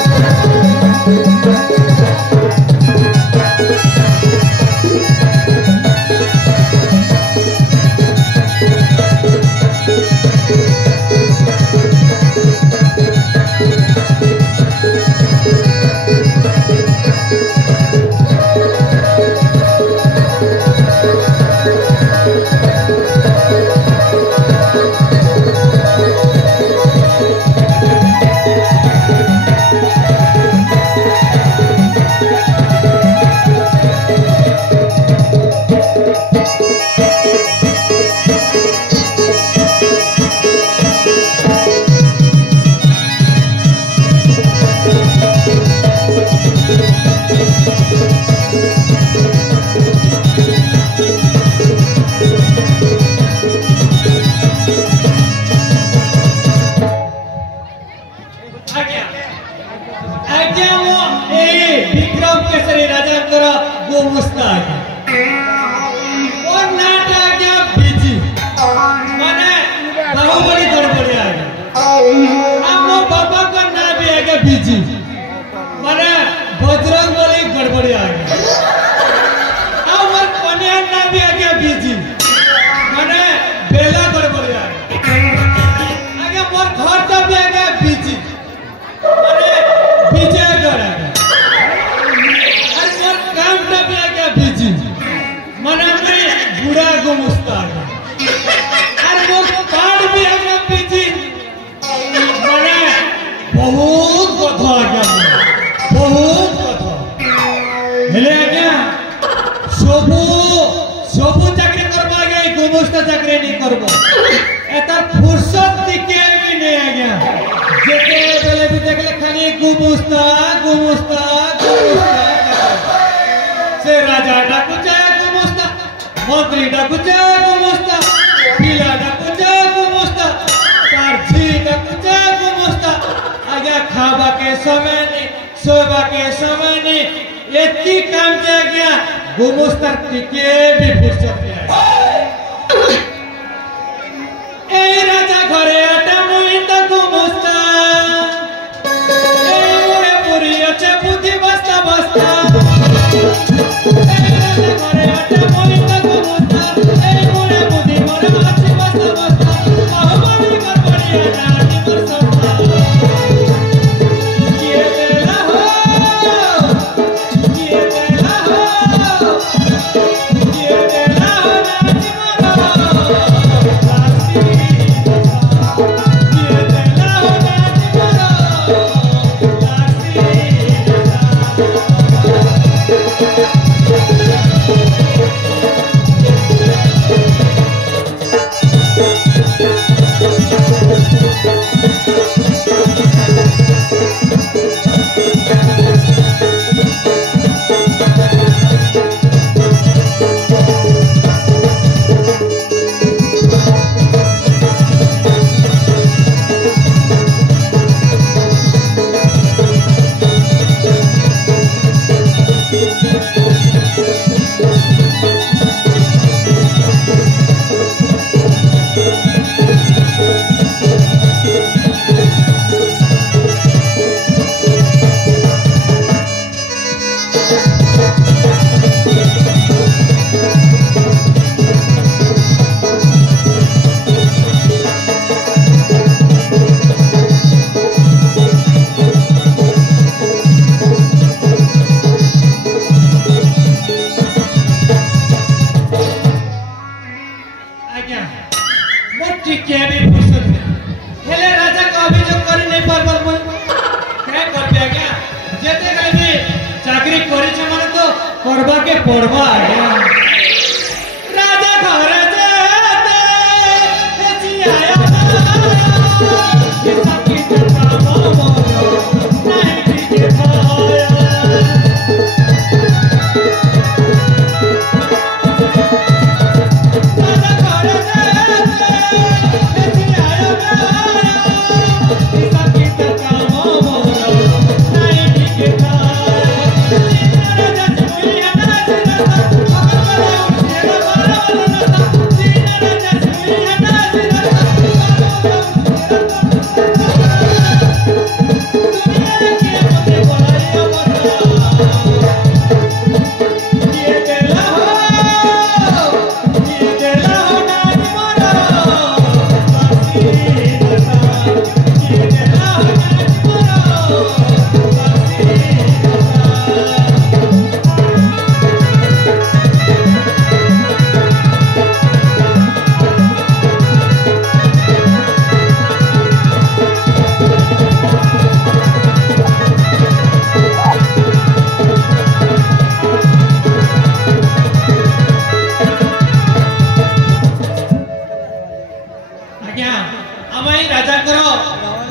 Thank you.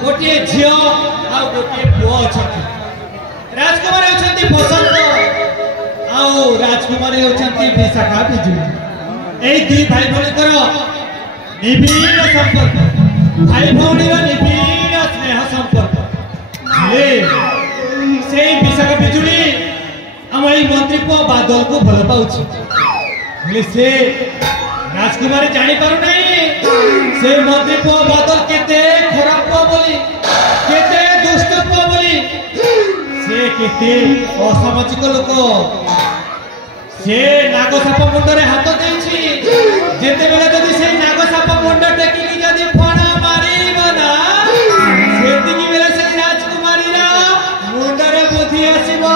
गोटे झील आ गोटे पुओ अच्छा राजकुमार होती बसंत आउ राजकुमार होती विशाखा बिजुली यही दुई भाई भौणीकर निबिड़ संपर्क भाई भौणी निबिड़ स्नेह संपर्क से विशाखा बिजुली आम मंत्री पुओ बादल को भल पाऊँ से राजकुमारी जानी पारु नहीं से मंत्री पुओ बादल केते खराब पुओ बोली केते दुष्ट पुओ बोली से केते असामाजिक लोक से नागसाप मुंडरे हाथ देछि जेते बेले जदि से नागसाप मुंड टेकिकी जदि फण मारिबो ना सेतिकी बेले से राजकुमारी रा मुंडरे बुद्धि आसीबो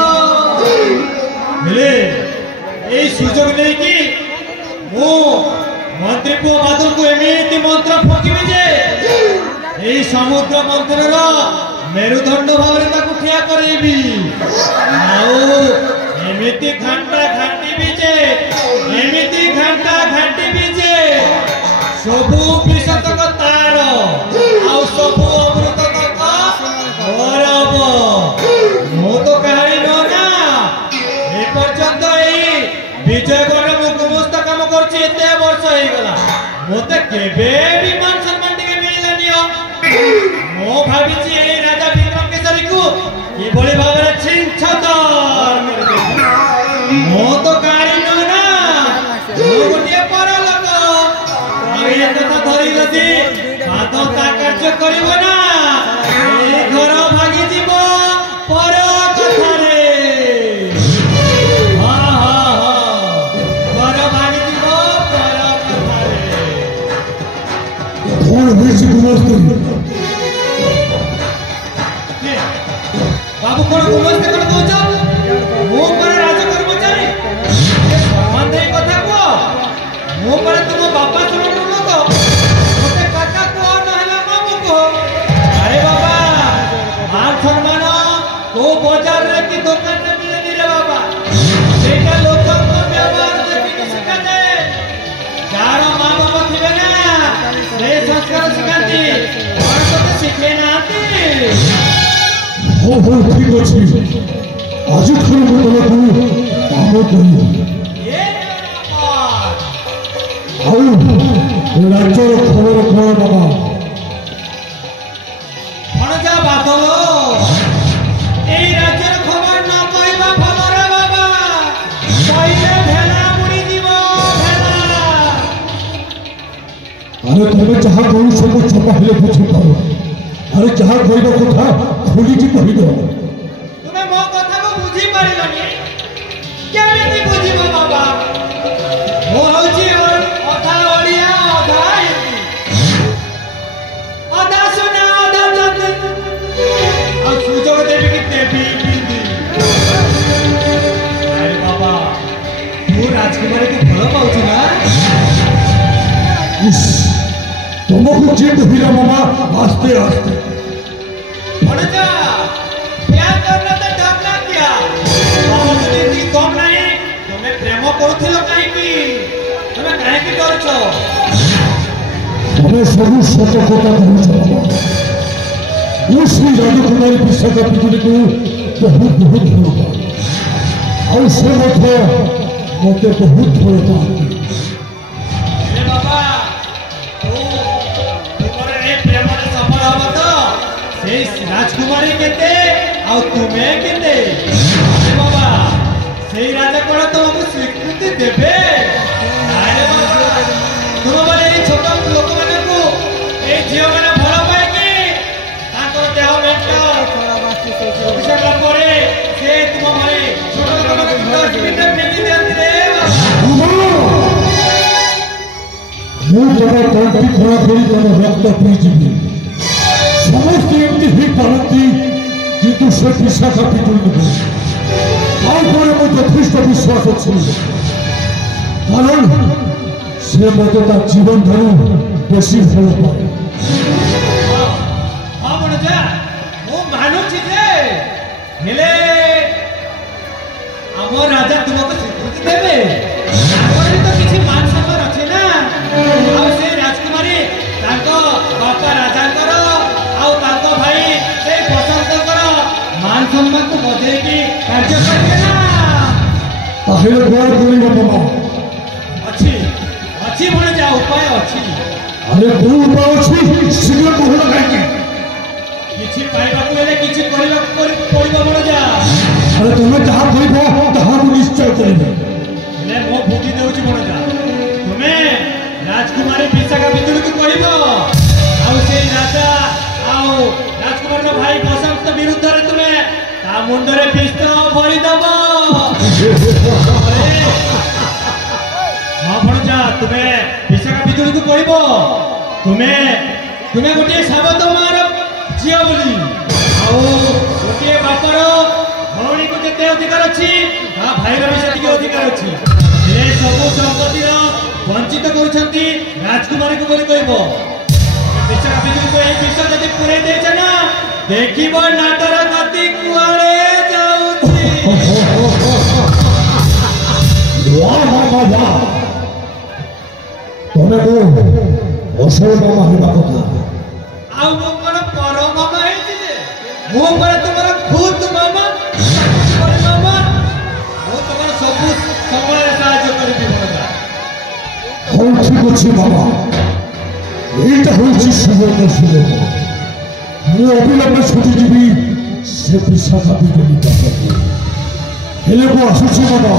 हेले ए सुजोग नै कि मो मंत्री पुओ बादल को एमिति मंत्र फकीबी जे ए समुद्र मंथनर मेरुदंड भाव ठिया करेबी आउ एमिति घंटा घंटी बीजे एमिति घंटा घंटी बीजे सबु विशतक तार आउ सबु अमृतक गौरव मो तो कहानी नो ना ए पर्यंत एई विजयगढ़ मुखमुस्त काम करछि एते वर्ष होई गला मोते केबे भी मान सम्मान टिके मिललानी मो भाबिछि ए राजा विक्रम केसरी को ये बड़े भाବରେ छिंछतर मो तो गाड़ी नो ना मो गोटे पर लोक ए कथा धरि गति हाथ ता कार्य करिवो ना ए घर भागी जीव पर कथा रे हां हां हां घर भागी जीव पर कथा रे कौन होइछि गुमस्ती बाबू कोन गुमस्ती कर दोछ मो पर राज कर्मचारी ए सम्मान दे कथा को मो पर तुम बापा सुन लोक मते काका को नहला मामू को अरे बाबा मान सम्मान तो बाजार रे की दुकान में मिले रे बाबा सेटा लोक को व्यवहार देखि सिखा दे जार मां बाप थिबे ना से संस्कार सिखाती और तो सिखे नाती हो ठीक अछि आज खन बोला तू काम करी ये आउ राज्यर खबर कोन बाबा भणजा बादल এই রাজ্যের খবর না কইবা ভালো রে বাবা কইলে ভেলা মুড়ি দিব ভেলা अरे तबे जहाँ कहू सब छपा हेले बुझी पारो अरे जहाँ कहबा कथा खोली की कहि दो তুমি মো কথা কো বুঝি পারিলনি কেমিতি বুঝিব বাবা ও হউছি অধা ওড়িয়া অধা হিন্দি অধা শোনা অধা জানি আর সুযোগ দেবি কি দেবি হিন্দি আরে বাবা तू राजकुमारी को भल पाउछु ना इस तुमको चित हिरा मामा आस्ते आस्ते भणजा प्यार करना तो डरना क्या बहुत दिन कम नहीं तुम्हें प्रेम करुथिलो काहे की तुम्हें काहे की डरछो तुम्हें सब सत कथा कहू उस राजकुमारी विशाखा बिजुली को बहुत बहुत धन्यवाद और से मते बहुत धन्यवाद अरे बाबा तू तुम्हारे रे प्रेम रे सफल हो तो से राजकुमारी केते आ तुम्हें केते अरे बाबा से राजा कोन तुमको स्वीकृति देबे अरे बाबा तुम बोले ए छोट लोक माने को ए झियो माने भल पाए कि ताको देह मेंट ऑफिसर परे से तुम माने छोट लोक माने पिंड फेंकी देती रे ମୁଁ ଜଣେ ତଣ୍ଟି ଖରାପ କରି ତମ ରକ୍ତ ପିଇଯିବି ସମସ୍ତେ ଏମିତି ହେଇପାରନ୍ତି କିନ୍ତୁ ସେ ବିଶାଖା ବିଜୁଳି ନୁହେଁ ଆଉ ପରେ ମୁଁ ଯଥେଷ୍ଟ ବିଶ୍ୱାସ ଅଛି କାରଣ ସେ ମୋତେ ତା ଜୀବନ ଠାରୁ ବେଶୀ ଭଲ ପାଏ हाँ भणजा मु मानुछि जे हेले हम राजा तुमको स्वीकृति देबे आगरे तो किछि मान सम्मान अछि ना आ से राजकुमारी ताको बापा राजा करो आ ताको सम्मान को बदलेगी कार्य करके ना ताहेले गोड़ बोलिबो मामा अच्छी अच्छी बने जा उपाय अच्छी अरे कोन उपाय अछि शीघ्र कहला काहे किछि पाइबाकू हेले किछि करिबाकू पड़िबो बने जा अरे तुमे जहाँ कहबो तहाँ मु निश्चय करिबे ले मो बुद्धि देउछि बने जा तुमे राजकुमारी विशाखा बिजुली को कहबो आउ से राजा आउ राजकुमार नो भाई बसंत विरुद्ध रे तुमे ता मुंडरे पिस्त भरी दबो हां बने जा तुमे विशाखा बिजुली को कहबो तुमे तुमे गोटे शब्द मार जिया बोली आउ गोटे बापर भौणी को जेते अधिकार अछि ता भाईर भी सेति अधिकार अछि ए सब संपत्ति वंचित करूछंती राजकुमारी को बोली कहबो विशाखा बिजुली को ए विषय जदि पुरे देछ ना देखिबो नाटर गति कुआरे जाउछि वाह मामा वाह तुमे को असल मामा हेबा कथा आउ मो कोन पर मामा हेति मो पर तुमर खुद मामा पर मामा मो तुमर सब समय साहाय्य करबी भला हौ ठीक अछि बाबा एटा होछि सुबोध सुबोध मु अबिलंबे छुटी जीवी से विशाखा बिजुली पाखକୁ हेले को आसुछि बाबा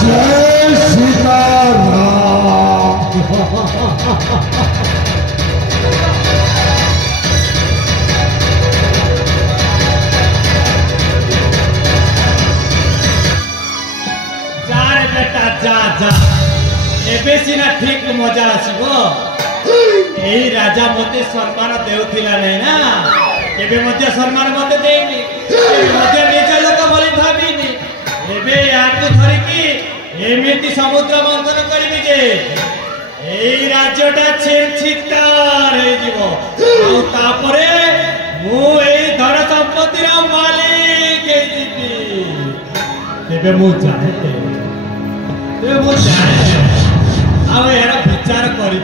जय सीताराम बेटा जा जा एबे सिना ठीक मजा आसीबो एई राजा मते सम्मान देउथिला नै ना केबे मते सम्मान मते देइनी केबे मते निज लोक बोली भाबिनी एबे याकु धरि की एमिति समुद्र मंथन करबी जे एई राज्यटा छिरछितार हे जीवो आ तापरे मु एई धन संपत्तिर मालिक हे जीबी तेबे मु जाने ते वो जाने आवे यार विचार करी